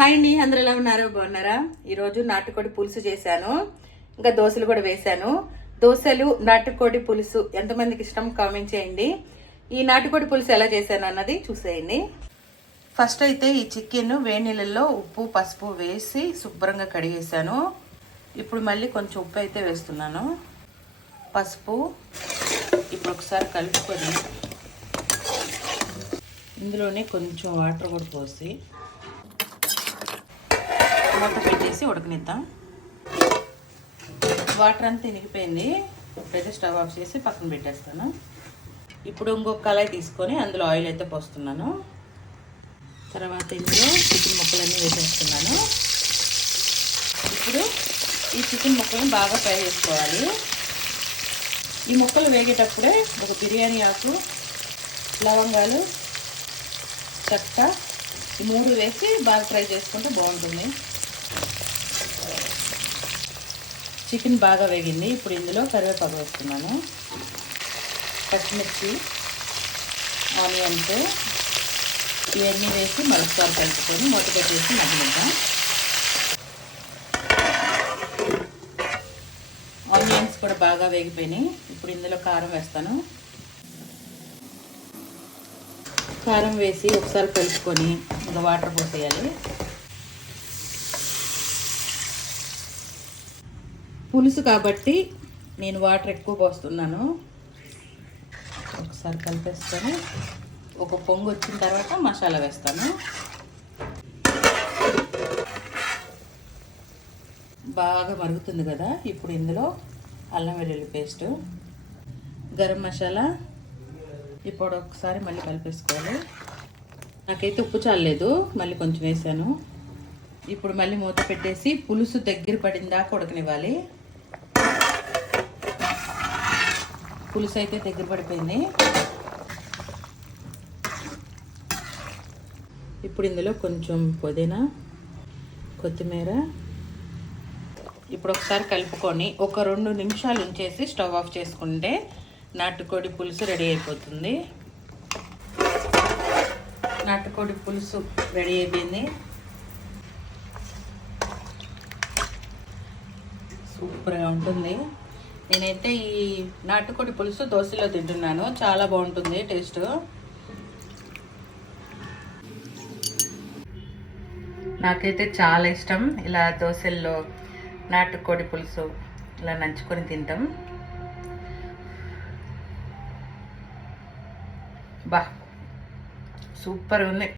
Hi అండి, అందరూ ఎలా ఉన్నారు? బాగున్నారా? ఈరోజు నాటుకోడి పులుసు చేశాను. ఇంకా దోశలు కూడా వేశాను. దోశలు నాటుకోడి పులుసు ఎంతమందికి ఇష్టం కామెంట్ చేయండి. ఈ నాటుకోడి పులుసు ఎలా చేశాను అన్నది చూసేయండి. ఫస్ట్ అయితే ఈ చికెన్ వేడి నీళ్ళల్లో ఉప్పు పసుపు వేసి శుభ్రంగా కడిగేసాను. ఇప్పుడు మళ్ళీ కొంచెం ఉప్పు అయితే వేస్తున్నాను, పసుపు. ఇప్పుడు ఒకసారి కలుపుకొని ఇందులోనే కొంచెం వాటర్ కూడా పోసి మూత పెట్టేసి ఉడకనిద్దాం. వాటర్ అంతా ఇనిగిపోయింది. ఇప్పుడైతే స్టవ్ ఆఫ్ చేసి పక్కన పెట్టేస్తాను. ఇప్పుడు ఇంకొక కళాయి తీసుకొని అందులో ఆయిల్ అయితే పోస్తున్నాను. తర్వాత ఇందులో చికెన్ ముక్కలన్నీ వేసేస్తున్నాను. ఇప్పుడు ఈ చికెన్ ముక్కలను బాగా ఫ్రై చేసుకోవాలి. ఈ ముక్కలు వేగేటప్పుడే ఒక బిర్యానీ ఆకు, లవంగాలు, చెక్క ఈ 3 వేసి బాగా ఫ్రై చేసుకుంటే బాగుంటుంది. చికెన్ బాగా వేగింది. ఇప్పుడు ఇందులో కరివేపాకు వేస్తున్నాను, పచ్చిమిర్చి, ఆనియన్స్ ఇవన్నీ వేసి మరొకసారి కలుపుకొని మూత పెట్టేసి మగ్గిద్దాం. ఆనియన్స్ కూడా బాగా వేగిపోయినాయి. ఇప్పుడు ఇందులో కారం వేస్తాను. కారం వేసి ఒకసారి కలుపుకొని ఇంకా వాటర్ పోసేయాలి. పులుసు కాబట్టి నేను వాటర్ ఎక్కువ పోస్తున్నాను. ఒకసారి కలిపేస్తాను. ఒక పొంగు వచ్చిన తర్వాత మసాలా వేస్తాను. బాగా మరుగుతుంది కదా, ఇప్పుడు ఇందులో అల్లం వెల్లుల్లి పేస్ట్, గరం మసాలా ఇప్పుడు ఒకసారి మళ్ళీ కలిపేసుకోవాలి. నాకైతే ఉప్పు చాలలేదు, మళ్ళీ కొంచెం వేసాను. ఇప్పుడు మళ్ళీ మూత పెట్టేసి పులుసు దగ్గర పడిందాకా ఉడకనివ్వాలి. పులుసు అయితే దగ్గర పడిపోయింది. ఇప్పుడు ఇందులో కొంచెం పుదీనా, కొత్తిమీర ఇప్పుడు ఒకసారి కలుపుకొని ఒక 2 నిమిషాలు ఉంచేసి స్టవ్ ఆఫ్ చేసుకుంటే నాటుకోడి పులుసు రెడీ అయిపోతుంది. నాటుకోడి పులుసు రెడీ అయిపోయింది. సూపర్గా ఉంటుంది. నేనైతే ఈ నాటుకోడి పులుసు దోశలో తింటున్నాను. చాలా బాగుంటుంది టేస్ట్. నాకైతే చాలా ఇష్టం ఇలా దోశల్లో నాటుకోడి పులుసు ఇలా నంచుకొని తింటాం. బా సూపర్ ఉంది.